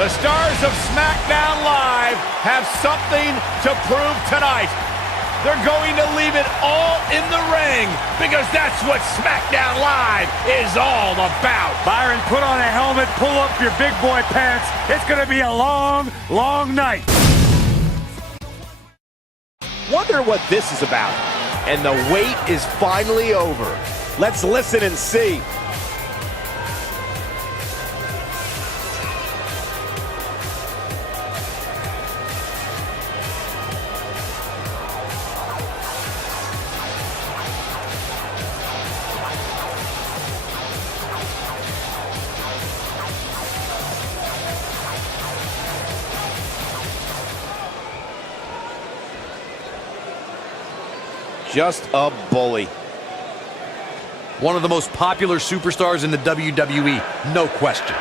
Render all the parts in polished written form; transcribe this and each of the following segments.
The stars of Smackdown Live have something to prove tonight. They're going to leave it all in the ring because that's what Smackdown Live is all about. Byron, put on a helmet, pull up your big boy pants. It's going to be a long, long night. Wonder what this is about. And the wait is finally over. Let's listen and see. Just a bully. One of the most popular superstars in the WWE, no question.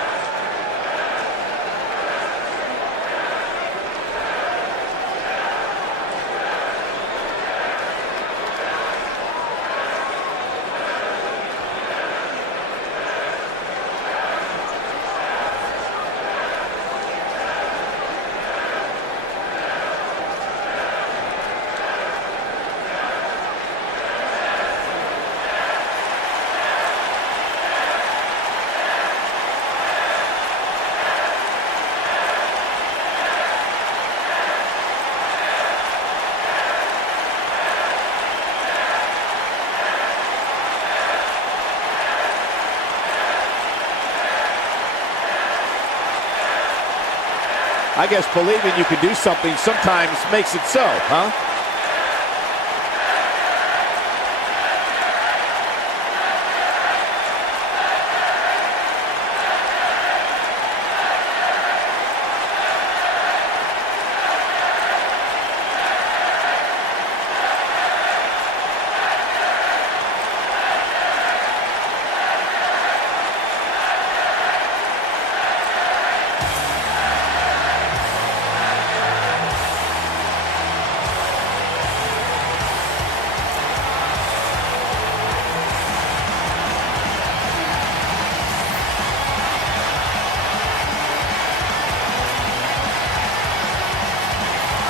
I guess believing you can do something sometimes makes it so, huh?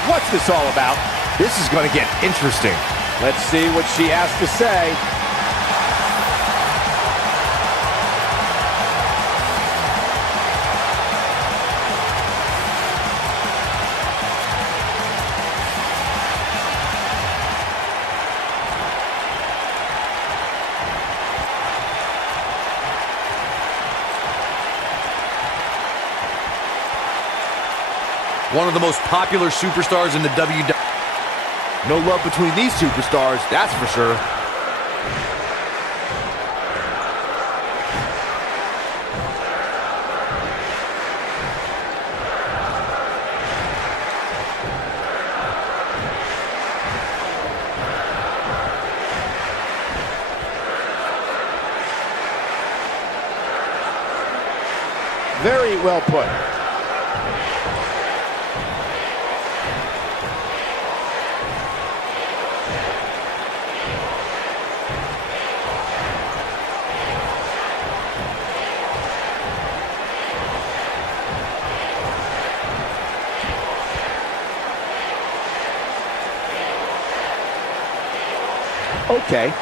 What's this all about? This is going to get interesting. Let's see what she has to say. One of the most popular superstars in the WWE. No love between these superstars, that's for sure. Very well put. Okay.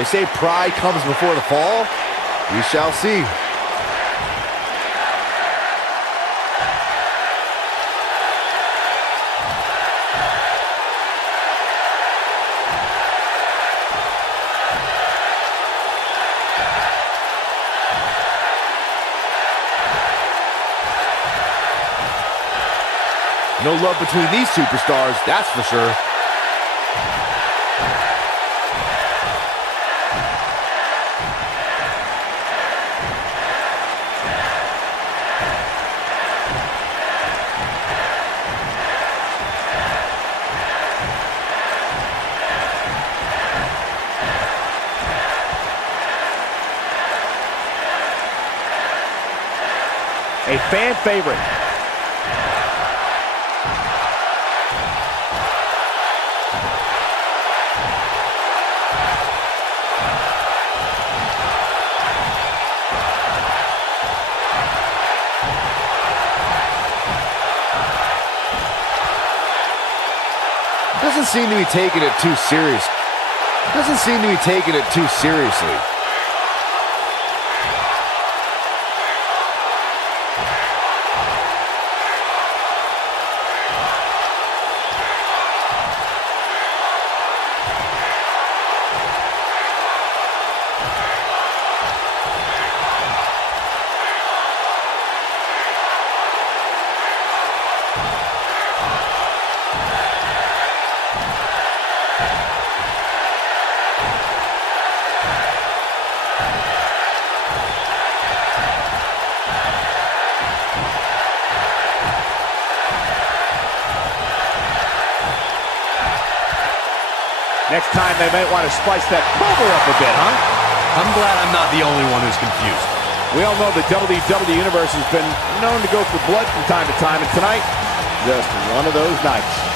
They say pride comes before the fall. We shall see. No love between these superstars, that's for sure. A fan favorite. Doesn't seem to be taking it too serious. Doesn't seem to be taking it too seriously. Next time they might want to spice that promo up a bit, huh? I'm glad I'm not the only one who's confused. We all know the WWE Universe has been known to go for blood from time to time, and tonight, just one of those nights.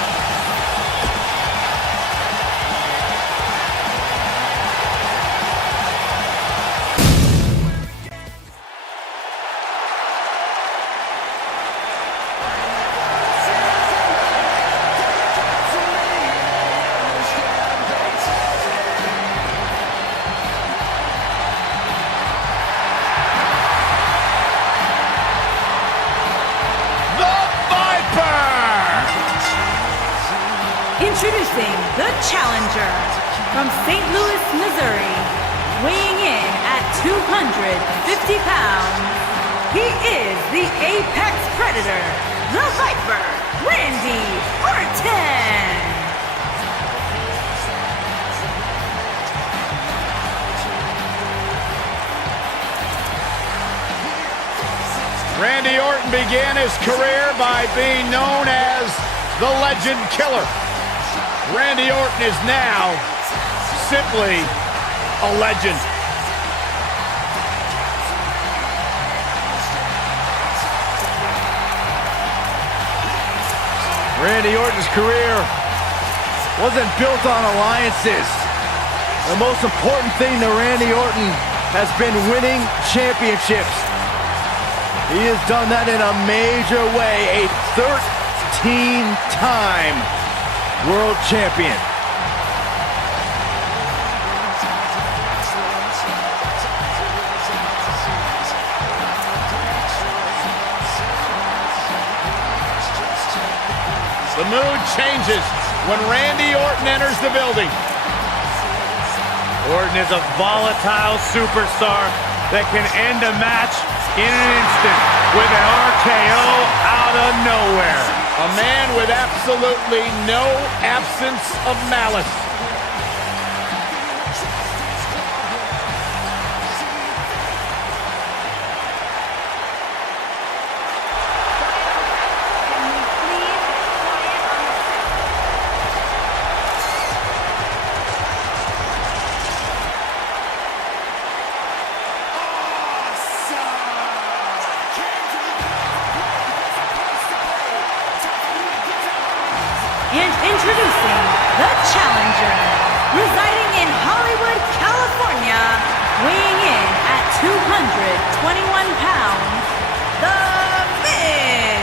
Introducing the challenger from St. Louis, Missouri, weighing in at 250 pounds. He is the Apex Predator, the Viper, Randy Orton. Randy Orton began his career by being known as the Legend Killer. Randy Orton is now simply a legend. Randy Orton's career wasn't built on alliances. The most important thing to Randy Orton has been winning championships. He has done that in a major way, a 13-time world champion. The mood changes when Randy Orton enters the building. Orton is a volatile superstar that can end a match in an instant with an RKO out of nowhere. A man with absolutely no absence of malice. And introducing the challenger, residing in Hollywood, California, weighing in at 221 pounds, The Miz.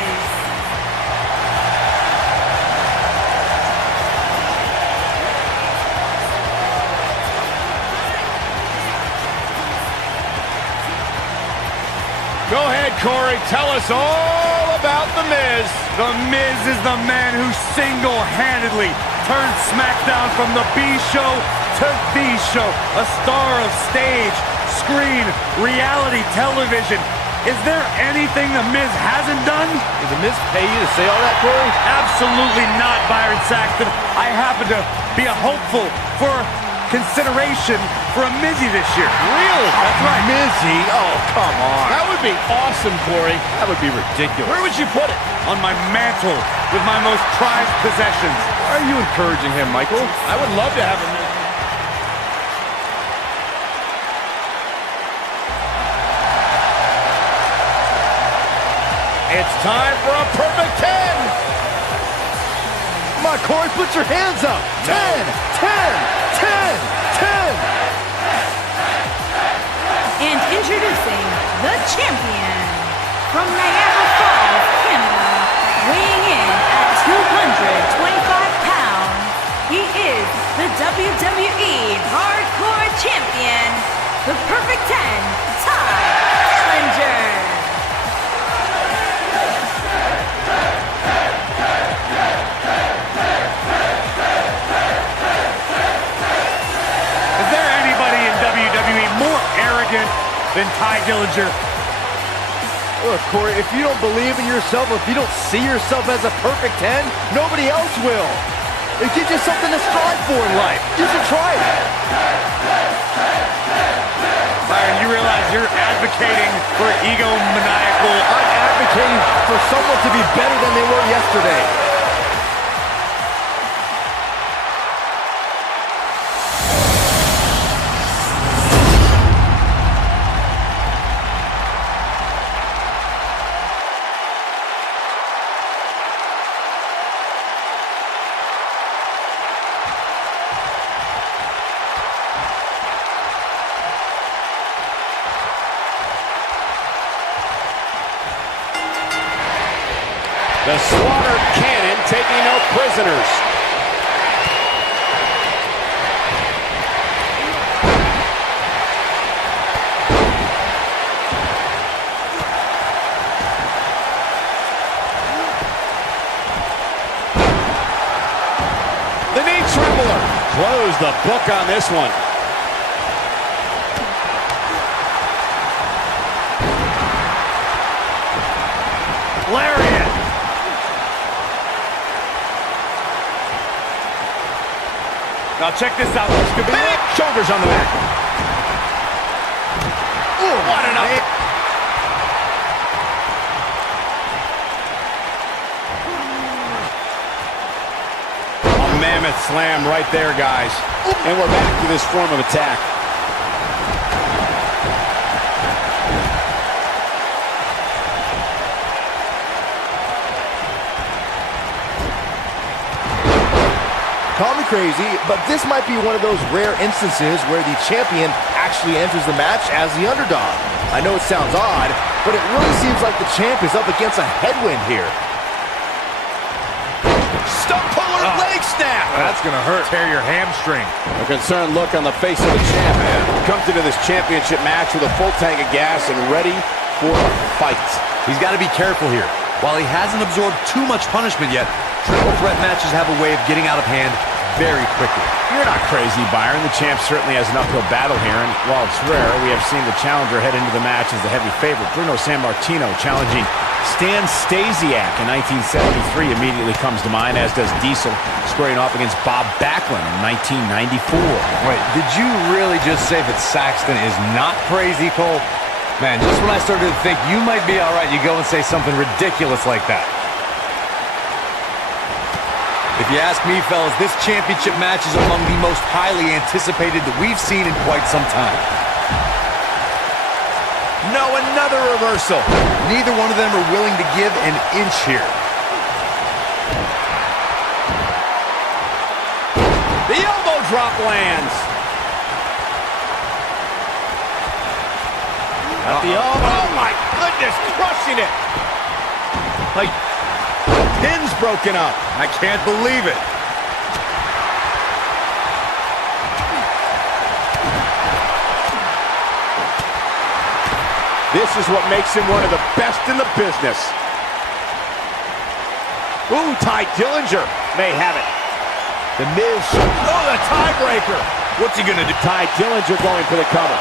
Go ahead, Corey, tell us all about The Miz. The Miz is the man who single-handedly turned Smackdown from the B show to the show. A star of stage, screen, reality television. Is there anything The Miz hasn't done? Did The Miz pay you to say all that, Corey? Absolutely not, Byron Saxton. I happen to be a hopeful for consideration for a Mizzy this year. Really? That's right. Mizzy? Oh, come on. That would be awesome, Corey. That would be ridiculous. Where would you put it? On my mantle with my most prized possessions. Why are you encouraging him, Michael? I would love to have him. It's time for a perfect 10. Come on, Corey, put your hands up. 10, 10, 10, 10. And introducing the champion from Niagara Falls, Canada, weighing in at 225 pounds, he is the WWE Hardcore Champion, the Perfect 10, Tye Dillinger. Is there anybody in WWE more arrogant than Tye Dillinger? Look, Corey, if you don't believe in yourself, if you don't see yourself as a perfect 10, nobody else will. It gives you something to strive for in life. You should try it. Byron, you realize you're advocating for egomaniacal. I'm advocating for someone to be better than they were yesterday. The slaughtered cannon taking no prisoners. The knee trembler. Close the book on this one. Lariat. Now check this out. This could be Shoulders on the mat. Ooh, what an up. A mammoth slam right there, guys. And we're back to this form of attack. Call me crazy, but this might be one of those rare instances where the champion actually enters the match as the underdog. I know it sounds odd, but it really seems like the champ is up against a headwind here. Stump puller leg snap. That's gonna hurt. Tear your hamstring. A concerned look on the face of the champ, man. Comes into this championship match with a full tank of gas and ready for a fight. He's got to be careful here. While he hasn't absorbed too much punishment yet, triple threat matches have a way of getting out of hand very quickly. You're not crazy, Byron. The champ certainly has an uphill battle here, and while it's rare, we have seen the challenger head into the match as the heavy favorite. Bruno Sammartino challenging Stan Stasiak in 1973 immediately comes to mind, as does Diesel squaring off against Bob Backlund in 1994. Wait, did you really just say that Saxton is not crazy, Cole? Man, just when I started to think you might be all right, you go and say something ridiculous like that. If you ask me, fellas, this championship match is among the most highly anticipated that we've seen in quite some time. No, another reversal. Neither one of them are willing to give an inch here. The elbow drop lands. At the elbow. Oh my goodness, crushing it. Like, pin's broken up. I can't believe it. This is what makes him one of the best in the business. Ooh, Tye Dillinger may have it. The Miz. Oh, the tiebreaker. What's he gonna do? Tye Dillinger going for the cover.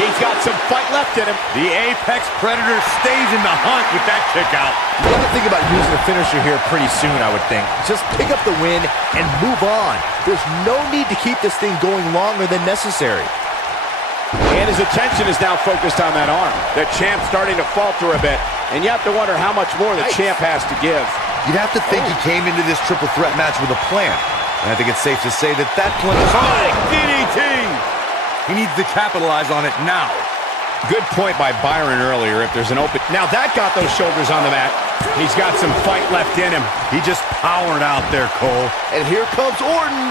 He's got some fight left in him. The Apex Predator stays in the hunt with that kick out. You got to think about using a finisher here pretty soon, I would think. Just pick up the win and move on. There's no need to keep this thing going longer than necessary. And his attention is now focused on that arm. The champ's starting to falter a bit, and you have to wonder how much more the champ has to give. You'd have to think he came into this triple threat match with a plan. And I think it's safe to say that that plan is... DDT! He needs to capitalize on it now. Good point by Byron earlier. If there's an open... Now that got those shoulders on the mat. He's got some fight left in him. He just powered out there, Cole. And here comes Orton.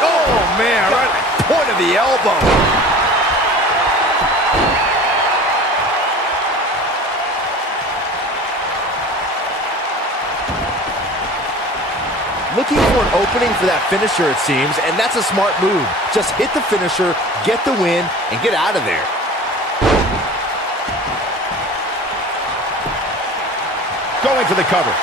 Oh, man, right at the point of the elbow. Looking for an opening for that finisher, it seems, and that's a smart move. Just hit the finisher, get the win, and get out of there. Going for the cover.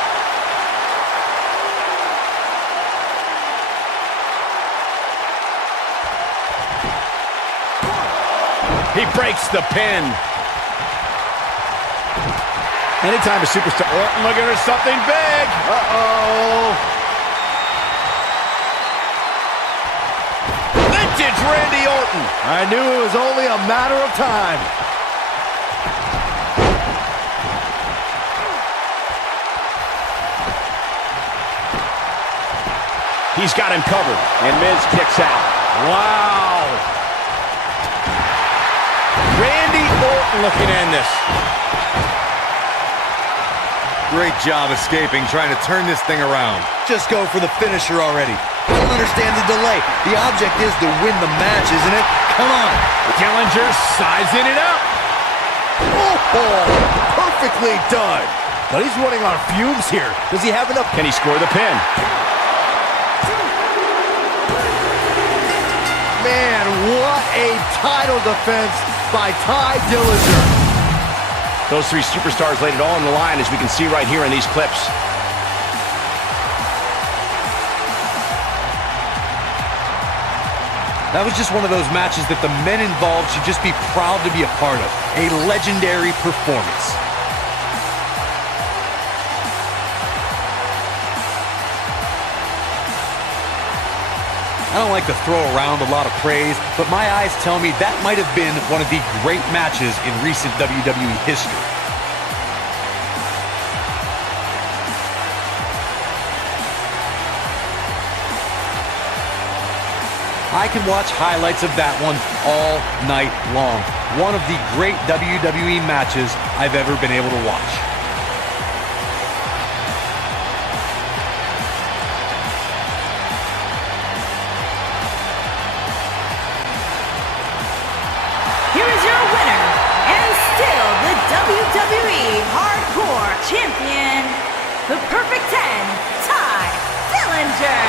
He breaks the pin. Anytime a superstar... Orton looking for something big. Uh-oh. Vintage Randy Orton. I knew it was only a matter of time. He's got him covered, and Miz kicks out. Wow. Randy Orton looking to end this. Great job escaping, trying to turn this thing around. Just go for the finisher already. I don't understand the delay. The object is to win the match, isn't it? Come on. Dillinger sizing it up. Oh, perfectly done. But he's running on fumes here. Does he have enough? Can he score the pin? Man, what a title defense by Tye Dillinger. Those three superstars laid it all on the line, as we can see right here in these clips. That was just one of those matches that the men involved should just be proud to be a part of. A legendary performance. I don't like to throw around a lot of praise, but my eyes tell me that might have been one of the great matches in recent WWE history. I can watch highlights of that one all night long. One of the great WWE matches I've ever been able to watch. Here is your winner, and still the WWE Hardcore Champion, the Perfect 10, Tye Dillinger.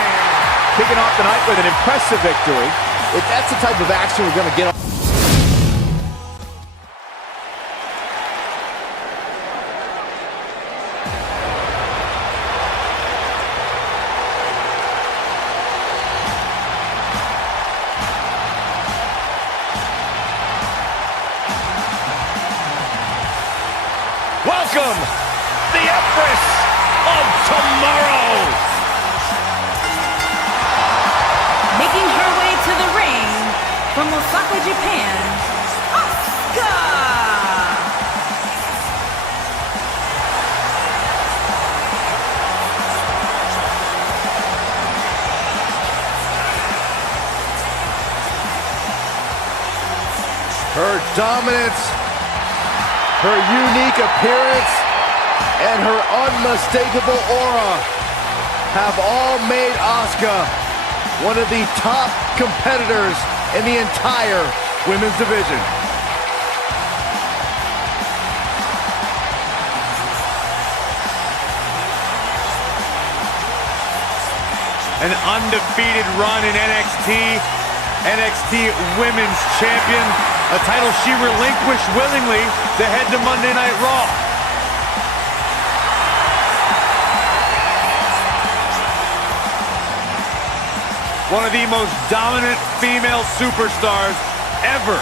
Kicking off the night with an impressive victory. If that's the type of action we're going to get on. Welcome, the Empress of Tomorrow. Making her way to the ring from Osaka, Japan, Asuka! Her dominance, her unique appearance, and her unmistakable aura have all made Asuka one of the top competitors in the entire women's division. An undefeated run in NXT. NXT Women's Champion. A title she relinquished willingly to head to Monday Night Raw. One of the most dominant female superstars ever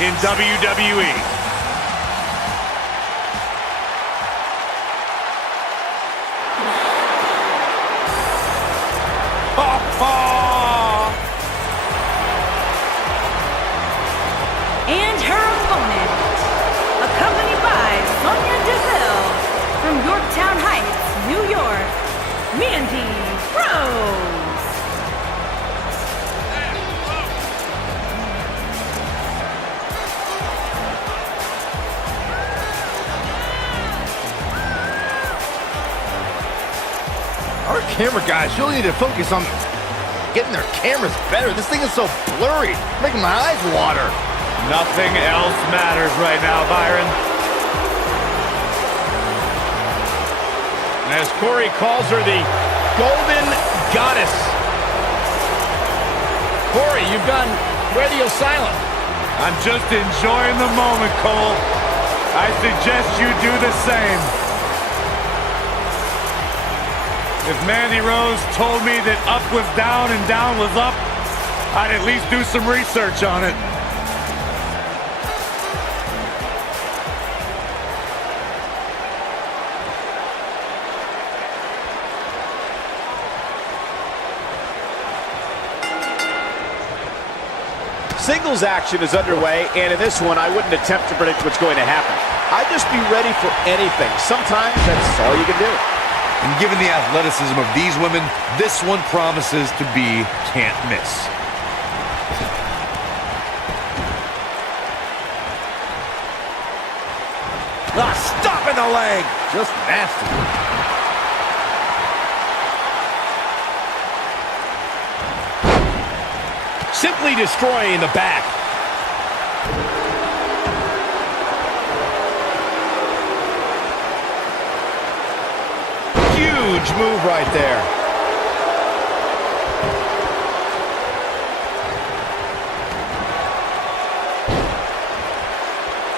in WWE. And her opponent, accompanied by Sonya Deville from Yorktown Heights, New York, Mandy Rose. Our camera guys really need to focus on getting their cameras better. This thing is so blurry, making my eyes water. Nothing else matters right now, Byron. And as Corey calls her the Golden Goddess. Corey, you've gone radio silent. I'm just enjoying the moment, Cole. I suggest you do the same. If Mandy Rose told me that up was down and down was up, I'd at least do some research on it. Singles action is underway, and in this one, I wouldn't attempt to predict what's going to happen. I'd just be ready for anything. Sometimes that's all you can do. And given the athleticism of these women, this one promises to be can't miss. Stop in the leg. Just nasty. Simply destroying the back. Huge move right there.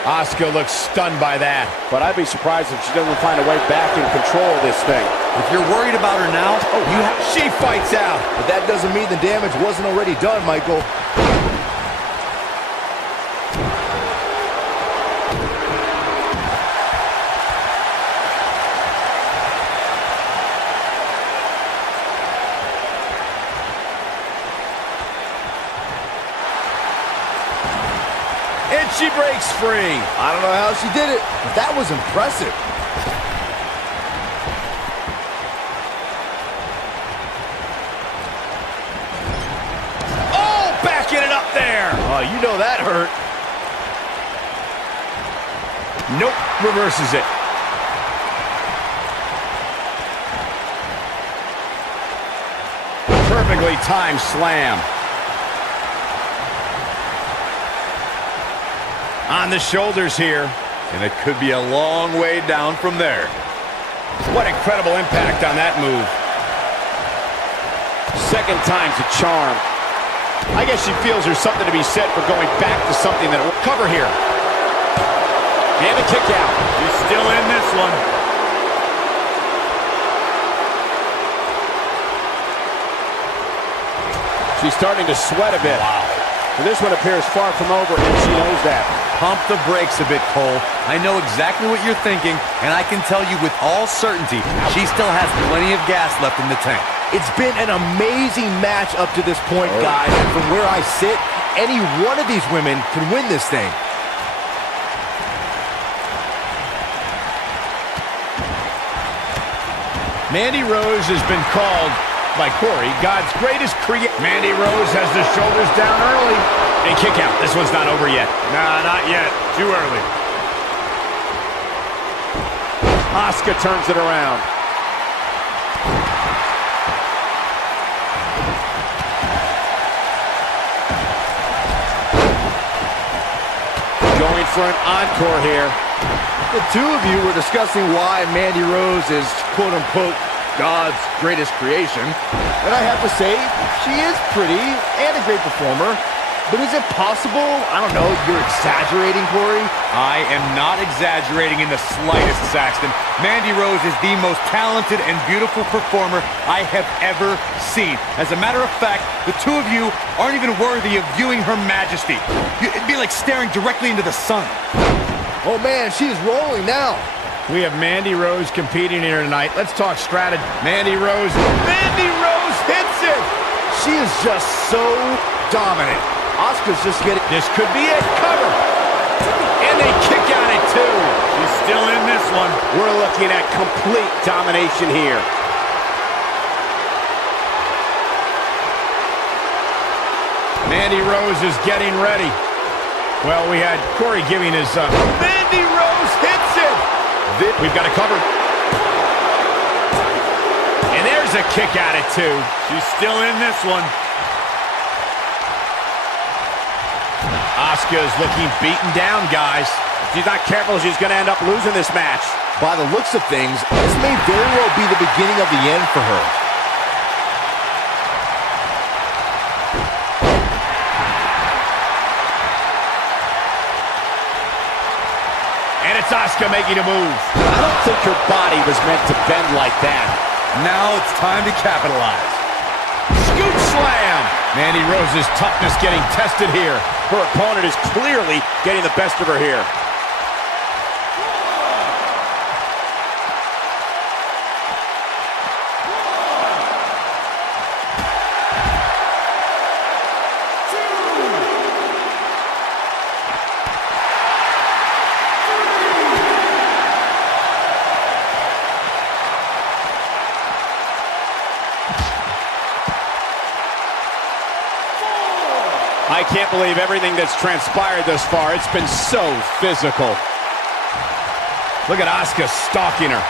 Asuka looks stunned by that. But I'd be surprised if she doesn't find a way back in control of this thing. If you're worried about her now, She fights out. But that doesn't mean the damage wasn't already done, Michael. And she breaks free. I don't know how she did it, but that was impressive. Oh, backing it up there. Oh, you know that hurt. Nope, reverses it. Perfectly timed slam. On the shoulders here. and it could be a long way down from there. What incredible impact on that move. Second time's a charm. I guess she feels there's something to be said for going back to something that will cover here. And a kick out. He's still in this one. She's starting to sweat a bit. Wow. And this one appears far from over, and she knows that. Pump the brakes a bit, Cole. I know exactly what you're thinking, and I can tell you with all certainty, she still has plenty of gas left in the tank. It's been an amazing match up to this point, guys. And from where I sit, any one of these women can win this thing. Mandy Rose has been called by Corey God's greatest creator. Mandy Rose has the shoulders down early. And kick out. This one's not over yet. Nah, not yet. Too early. Asuka turns it around. Going for an encore here. The two of you were discussing why Mandy Rose is, quote-unquote, God's greatest creation. And I have to say, she is pretty and a great performer. But is it possible? I don't know, you're exaggerating, Corey? I am not exaggerating in the slightest, Saxton. Mandy Rose is the most talented and beautiful performer I have ever seen. As a matter of fact, the two of you aren't even worthy of viewing her majesty. It'd be like staring directly into the sun. Oh man, she's rolling now. We have Mandy Rose competing here tonight. Let's talk strategy. Mandy Rose hits it! She is just so dominant. Asuka's just getting... This could be it, cover! And they kick out at 2. She's still in this one. We're looking at complete domination here. Mandy Rose is getting ready. Well, we had Corey giving his... Mandy Rose hits it! We've got a cover. And there's a kick out at 2. She's still in this one. Asuka is looking beaten down, guys. If she's not careful, she's going to end up losing this match. By the looks of things, this may very well be the beginning of the end for her. And it's Asuka making a move. I don't think her body was meant to bend like that. Now it's time to capitalize. Scoop slam! Mandy Rose's toughness getting tested here. Her opponent is clearly getting the best of her here. I can't believe everything that's transpired thus far. It's been so physical. Look at Asuka stalking her.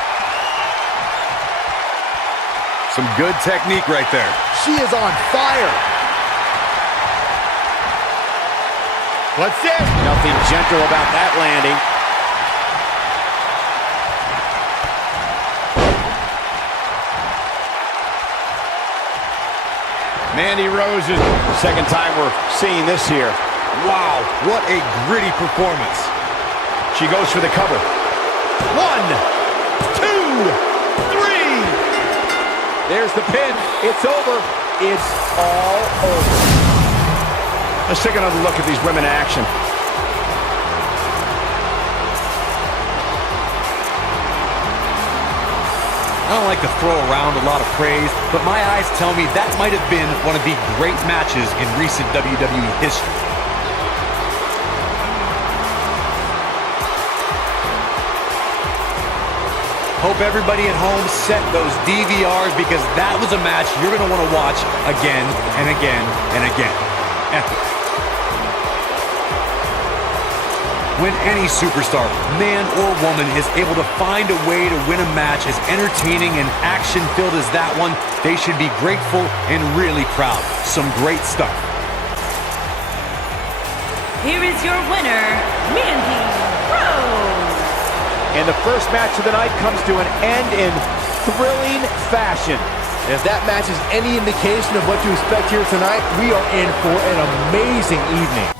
Some good technique right there. She is on fire. What's it? Nothing gentle about that landing. Mandy Rose is... Second time we're seeing this here. Wow, what a gritty performance. She goes for the cover. 1, 2, 3. There's the pin. It's over. It's all over. Let's take another look at these women in action. I don't like to throw around a lot of praise, but my eyes tell me that might have been one of the great matches in recent WWE history. Hope everybody at home set those DVRs because that was a match you're going to want to watch again and again and again. Epic. When any superstar, man or woman, is able to find a way to win a match as entertaining and action-filled as that one, they should be grateful and really proud. Some great stuff. Here is your winner, Mandy Rose. And the first match of the night comes to an end in thrilling fashion. And if that match is any indication of what to expect here tonight, we are in for an amazing evening.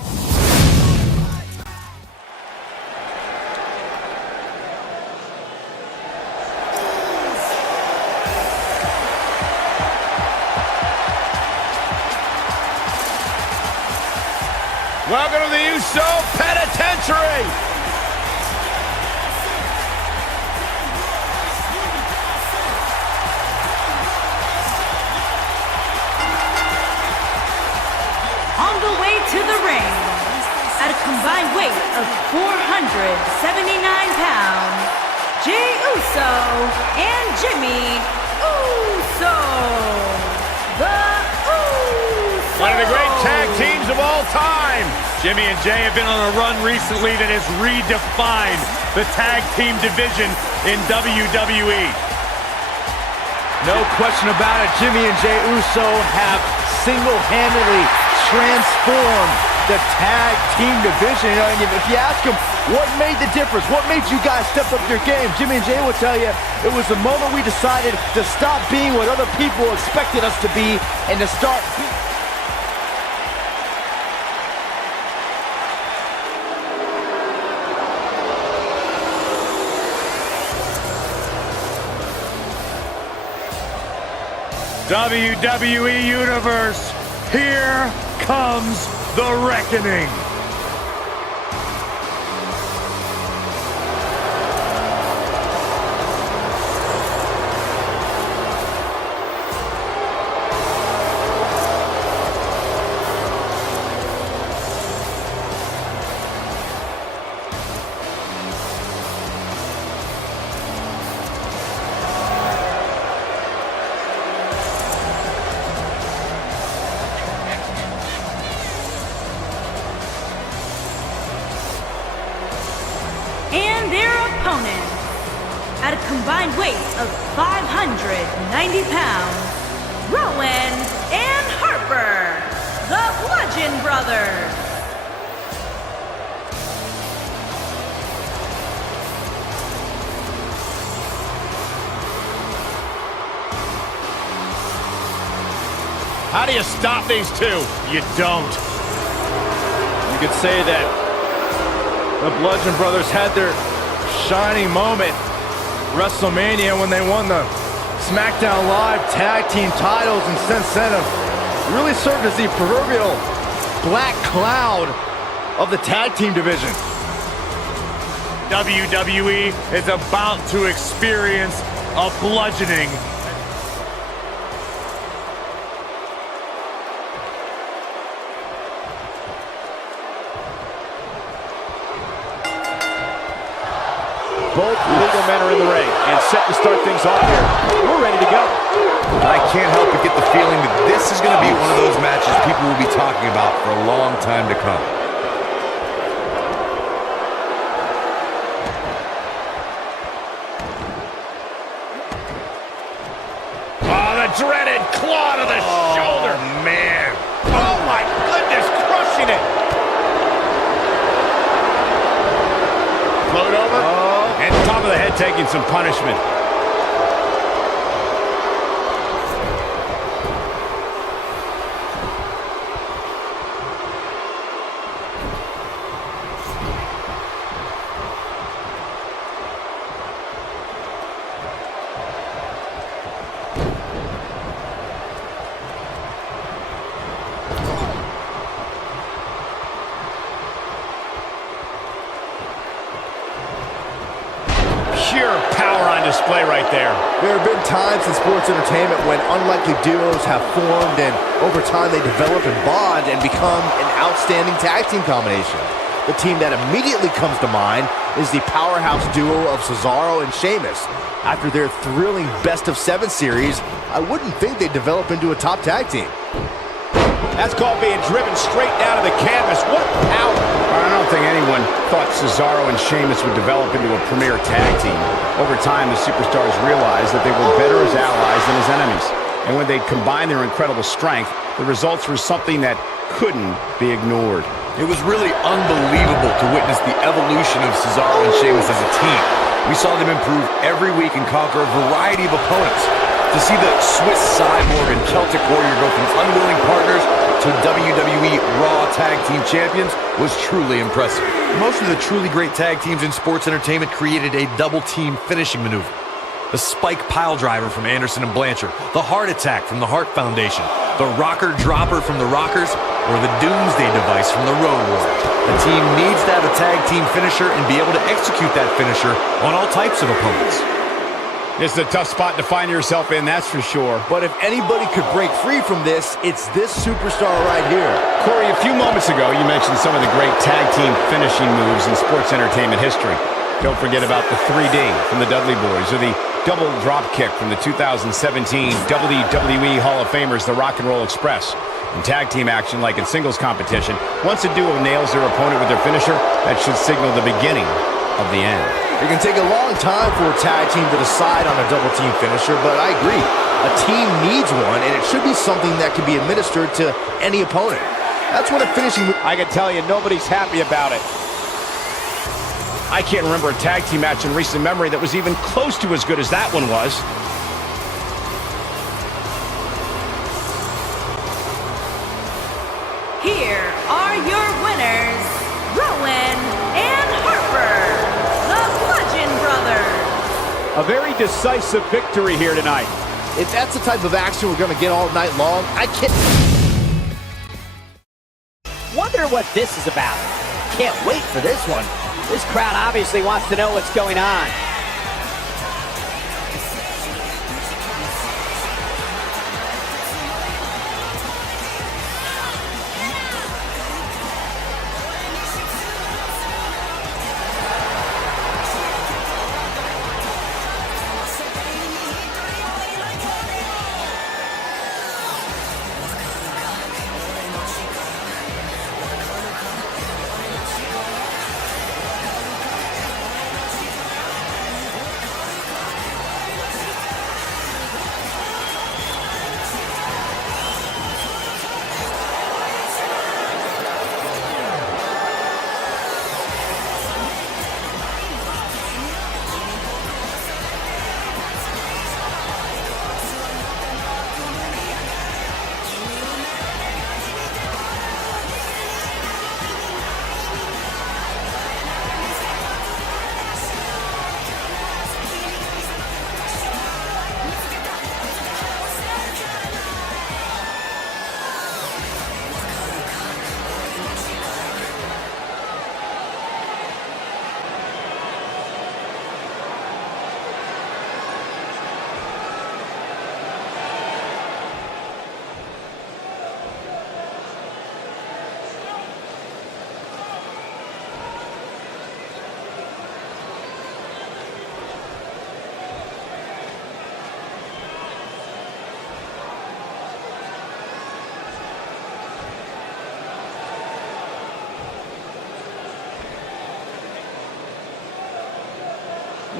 Welcome to the Uso Penitentiary. On the way to the ring, at a combined weight of 479 pounds, Jey Uso and Jimmy Uso. The Usos. One of the great tag teams of all time. Jimmy and Jey have been on a run recently that has redefined the tag team division in WWE. No question about it, Jimmy and Jey Uso have single-handedly transformed the tag team division. You know, and if you ask them, what made the difference? What made you guys step up your game? Jimmy and Jey will tell you, it was the moment we decided to stop being what other people expected us to be and to start WWE Universe, here comes the reckoning. And their opponent, at a combined weight of 590 pounds, Rowan and Harper, the Bludgeon Brothers. How do you stop these two? You don't. You could say that the Bludgeon Brothers had their shining moment WrestleMania when they won the Smackdown Live tag team titles, and since then have really served as the proverbial black cloud of the tag team division. WWE is about to experience a bludgeoning. Both legal men are in the ring and set to start things off here. We're ready to go. I can't help but get the feeling that this is going to be one of those matches people will be talking about for a long time to come. Oh, the dreaded claw to the shoulder. Man. Oh, my goodness, crushing it. Float over. And top of the head taking some punishment. Pure power on display right there. There have been times in sports entertainment when unlikely duos have formed, and over time they develop and bond and become an outstanding tag team combination. The team that immediately comes to mind is the powerhouse duo of Cesaro and Sheamus. After their thrilling best-of-7 series, I wouldn't think they'd develop into a top tag team. That's called being driven straight down to the canvas. What power! I don't think anyone thought Cesaro and Sheamus would develop into a premier tag team. Over time, the superstars realized that they were better as allies than as enemies. And when they combined their incredible strength, the results were something that couldn't be ignored. It was really unbelievable to witness the evolution of Cesaro and Sheamus as a team. We saw them improve every week and conquer a variety of opponents. To see the Swiss Cyborg and Celtic Warrior go from unwilling partners to WWE Raw Tag Team Champions was truly impressive. Most of the truly great tag teams in sports entertainment created a double team finishing maneuver. The Spike Pile Driver from Anderson and Blanchard, the Heart Attack from the Hart Foundation, the Rocker Dropper from the Rockers, or the Doomsday Device from the Road Warriors. A team needs to have a tag team finisher and be able to execute that finisher on all types of opponents. This is a tough spot to find yourself in, that's for sure. But if anybody could break free from this, it's this superstar right here. Corey, a few moments ago, you mentioned some of the great tag team finishing moves in sports entertainment history. Don't forget about the 3D from the Dudley Boys, or the double drop kick from the 2017 WWE Hall of Famers, the Rock and Roll Express. In tag team action, like in singles competition, once a duo nails their opponent with their finisher, that should signal the beginning of the end. It can take a long time for a tag team to decide on a double team finisher, but I agree. A team needs one, and it should be something that can be administered to any opponent. That's what a finishing move... I can tell you, nobody's happy about it. I can't remember a tag team match in recent memory that was even close to as good as that one was. Here are your winners, Rowan and Harper, the Bludgeon Brothers. A very decisive victory here tonight. If that's the type of action we're going to get all night long, I can't... Wonder what this is about. Can't wait for this one. This crowd obviously wants to know what's going on.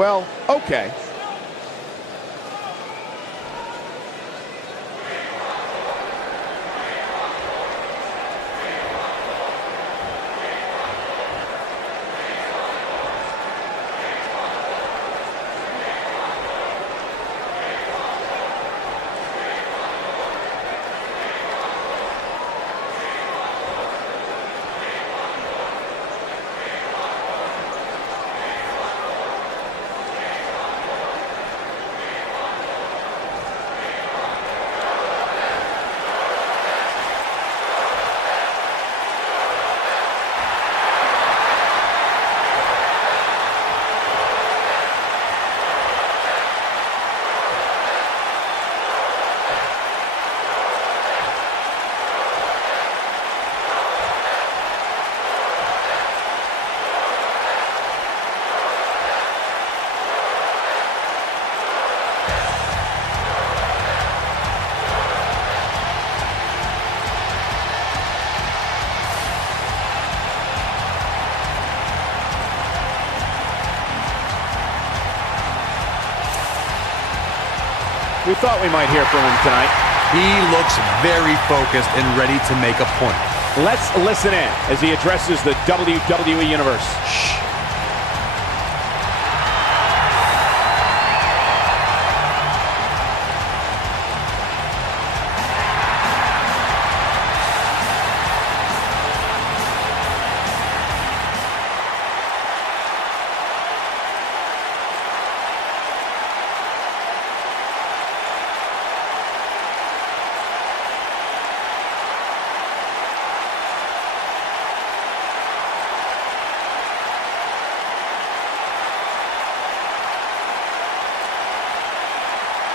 Well, okay. We thought we might hear from him tonight. He looks very focused and ready to make a point. Let's listen in as he addresses the WWE Universe. Shh.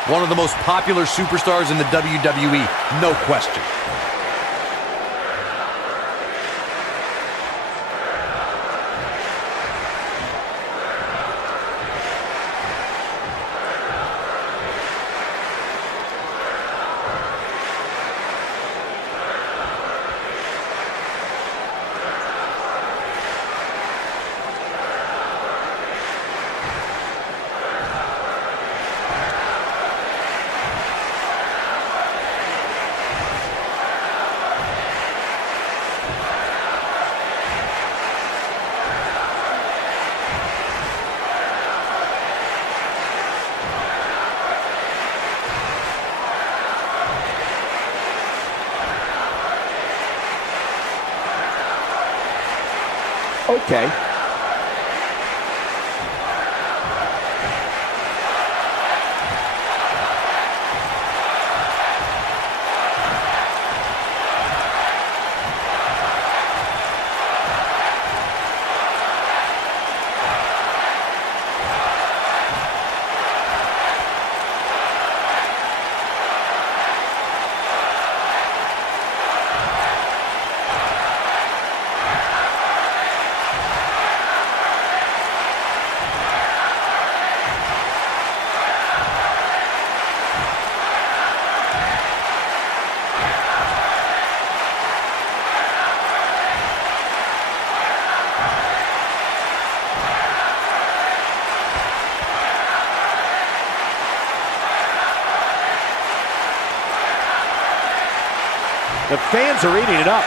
One of the most popular superstars in the WWE, no question. Okay. The fans are eating it up.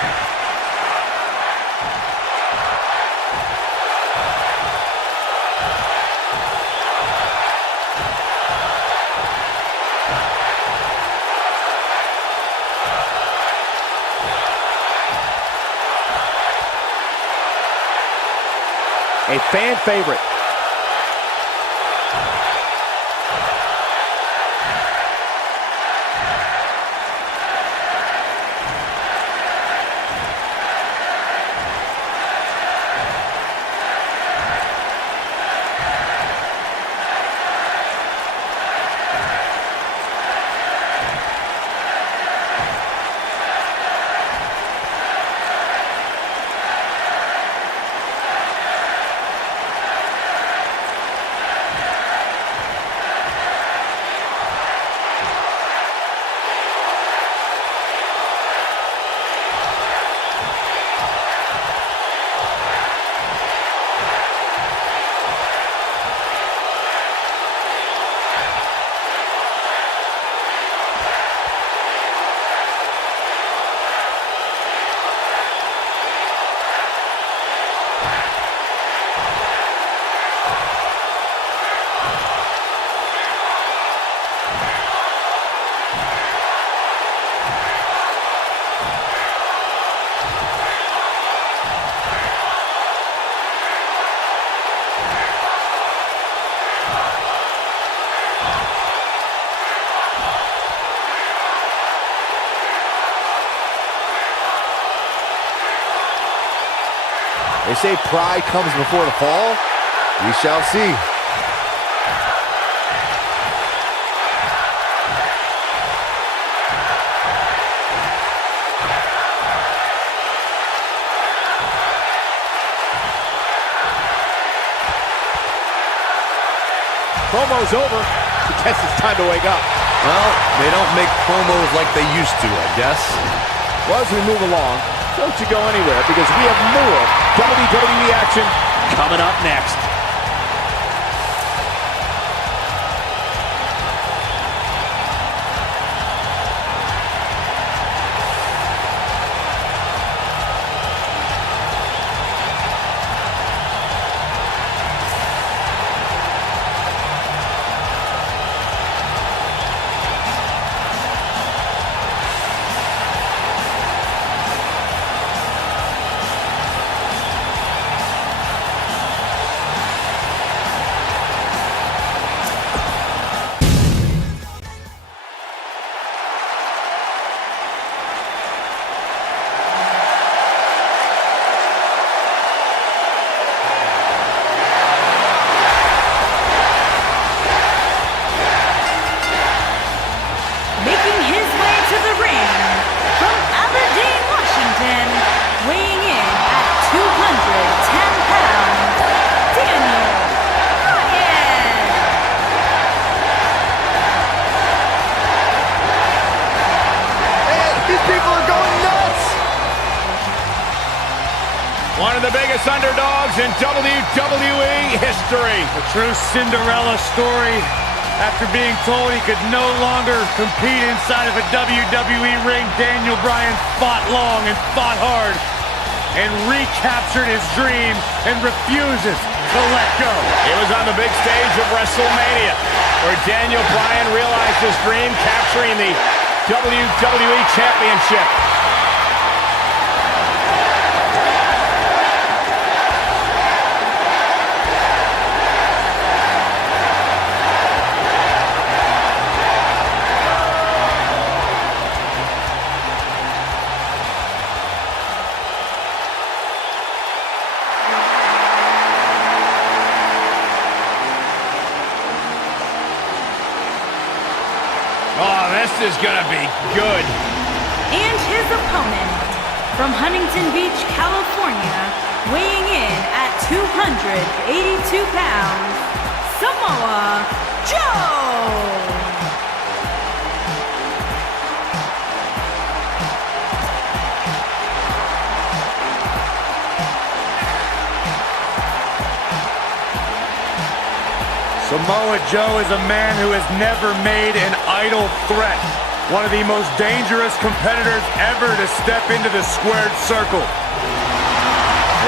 A fan favorite. They say pride comes before the fall. We shall see. Promo's over. I guess it's time to wake up. Well, they don't make promos like they used to, I guess. Well, as we move along, don't you go anywhere, because we have more WWE action coming up next. One of the biggest underdogs in WWE history. A true Cinderella story. After being told he could no longer compete inside of a WWE ring, Daniel Bryan fought long and fought hard and recaptured his dream and refuses to let go. It was on the big stage of WrestleMania where Daniel Bryan realized his dream, capturing the WWE Championship. Oh, this is gonna be good. And his opponent, from Huntington Beach, California, weighing in at 282 pounds, Samoa Joe! Samoa Joe is a man who has never made an idle threat. One of the most dangerous competitors ever to step into the squared circle.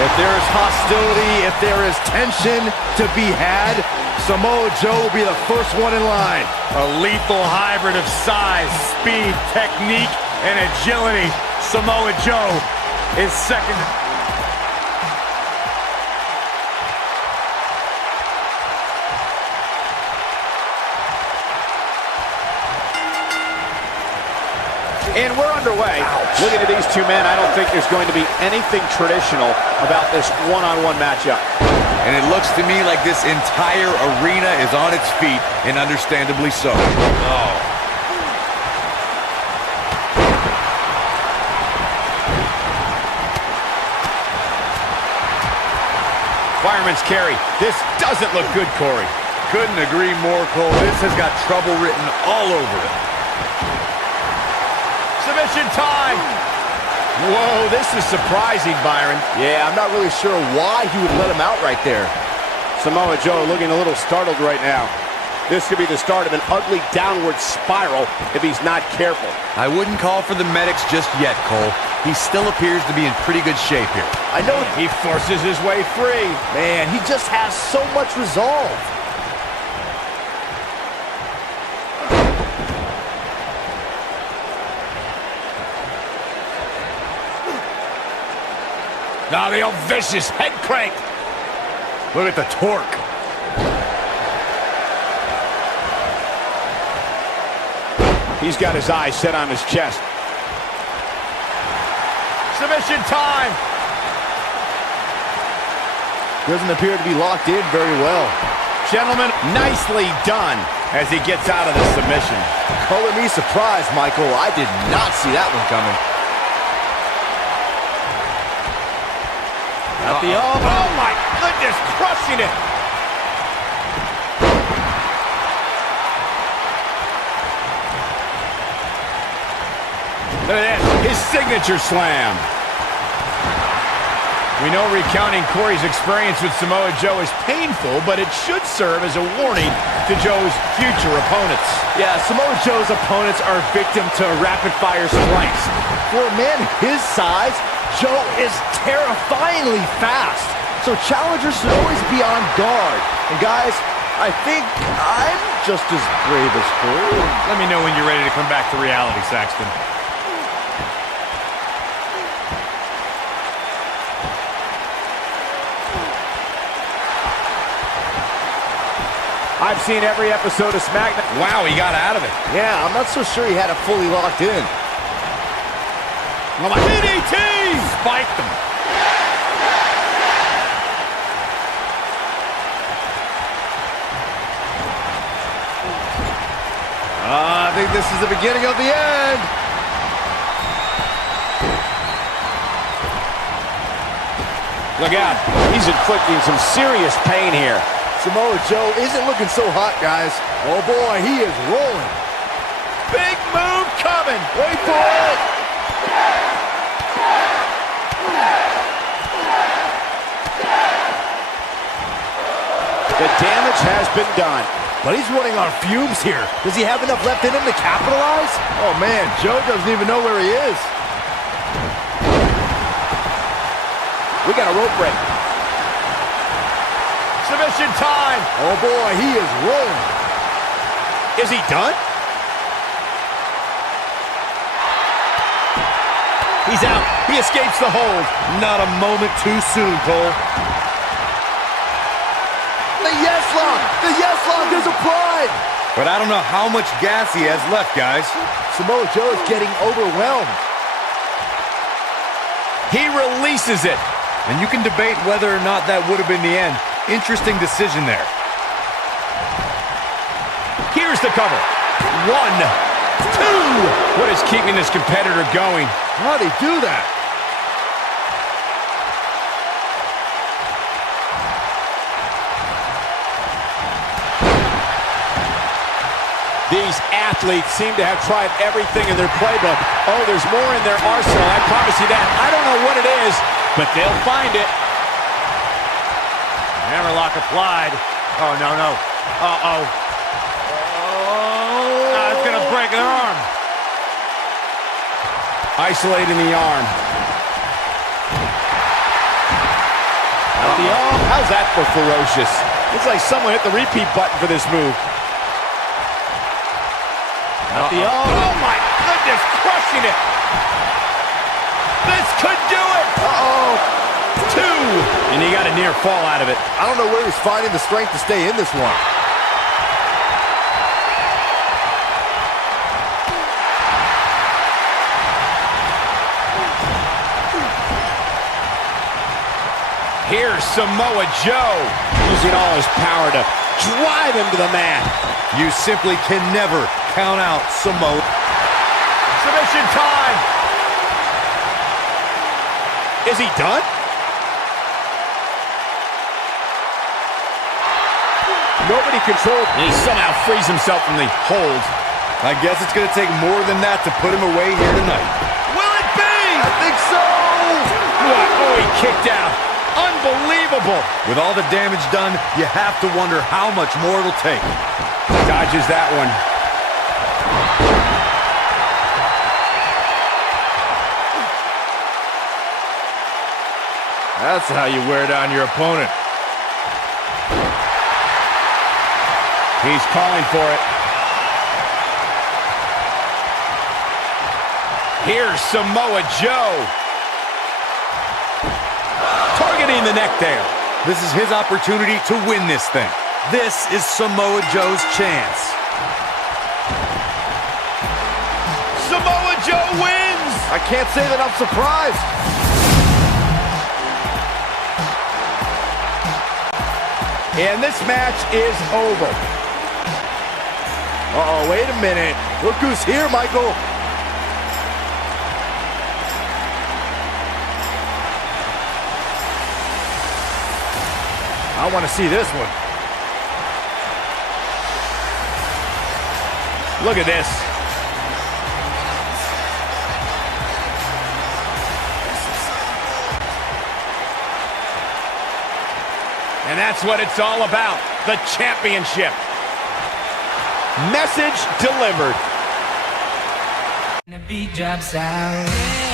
If there is hostility, if there is tension to be had, Samoa Joe will be the first one in line. A lethal hybrid of size, speed, technique, and agility. Samoa Joe is second. And we're underway. Looking at these two men, I don't think there's going to be anything traditional about this one-on-one matchup. And it looks to me like this entire arena is on its feet, and understandably so. Oh. Fireman's carry. This doesn't look good, Corey. Couldn't agree more, Cole. This has got trouble written all over it. Submission time. Whoa, this is surprising, Byron. Yeah, I'm not really sure why he would let him out right there. Samoa Joe looking a little startled right now. This could be the start of an ugly downward spiral if he's not careful. I wouldn't call for the medics just yet, Cole. He still appears to be in pretty good shape here. I know He forces his way free. Man, he just has so much resolve. Now the old vicious head crank. Look at the torque. He's got his eyes set on his chest. Submission time. Doesn't appear to be locked in very well. Gentlemen, nicely done as he gets out of the submission. Color me surprised, Michael. I did not see that one coming. At the elbow. Oh my goodness, crushing it. Look at that, his signature slam. We know recounting Corey's experience with Samoa Joe is painful, but it should serve as a warning to Joe's future opponents. Yeah, Samoa Joe's opponents are victim to rapid-fire strikes. For a man his size, Joe is terrifyingly fast. So challengers should always be on guard. And guys, I think I'm just as brave as Corey. Let me know when you're ready to come back to reality, Saxton. I've seen every episode of Smackdown. Wow, he got out of it. Yeah, I'm not so sure he had it fully locked in. DDT! Spiked him. I think this is the beginning of the end. Look out, he's inflicting some serious pain here. Samoa Joe isn't looking so hot, guys. Oh boy, he is rolling. Big move coming. Wait for it. The damage has been done. But he's running on fumes here. Does he have enough left in him to capitalize? Oh man, Joe doesn't even know where he is. We got a rope break. Submission time. Oh boy, he is rolling. Is he done? He's out. He escapes the hold. Not a moment too soon, Cole. The yes lock! The yes lock is applied! But I don't know how much gas he has left, guys. Samoa Joe is getting overwhelmed. He releases it. And you can debate whether or not that would have been the end. Interesting decision there. Here's the cover. 1, 2. What is keeping this competitor going? How'd he do that? These athletes seem to have tried everything in their playbook. Oh, there's more in their arsenal, I promise you that. I don't know what it is, but they'll find it. Hammerlock applied. Oh, no, no. Uh-oh. Oh. It's going to break an arm. Isolating the arm. How's that for ferocious? Looks like someone hit the repeat button for this move. Oh my goodness, crushing it. This could do it. Two. And he got a near fall out of it. I don't know where he's finding the strength to stay in this one. Here's Samoa Joe. Using all his power to drive him to the mat. You simply can never count out Samoa. Submission time. Is he done? Nobody controlled. And he somehow frees himself from the hold. I guess it's going to take more than that to put him away here tonight. Will it be? I think so. What? Oh, he kicked out. Unbelievable. With all the damage done, you have to wonder how much more it'll take. Dodges that one. That's how you wear down your opponent. He's calling for it. Here's Samoa Joe. Targeting the neck there. This is his opportunity to win this thing. This is Samoa Joe's chance. Samoa Joe wins. I can't say that I'm surprised. And this match is over. Uh-oh, wait a minute. Look who's here, Michael. I want to see this one. Look at this. And that's what it's all about, the championship. Message delivered. The beat drops out.